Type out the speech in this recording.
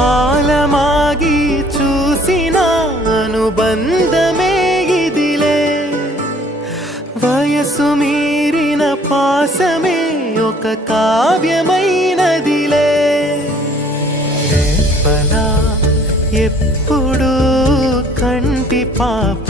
కాలమాగి చూసిన అనుబంధమే ఇదిలే వయసు మీరిన పాసమే ఒక కావ్యమైనదిలే రేపలా ఎప్పుడు కంటి పాప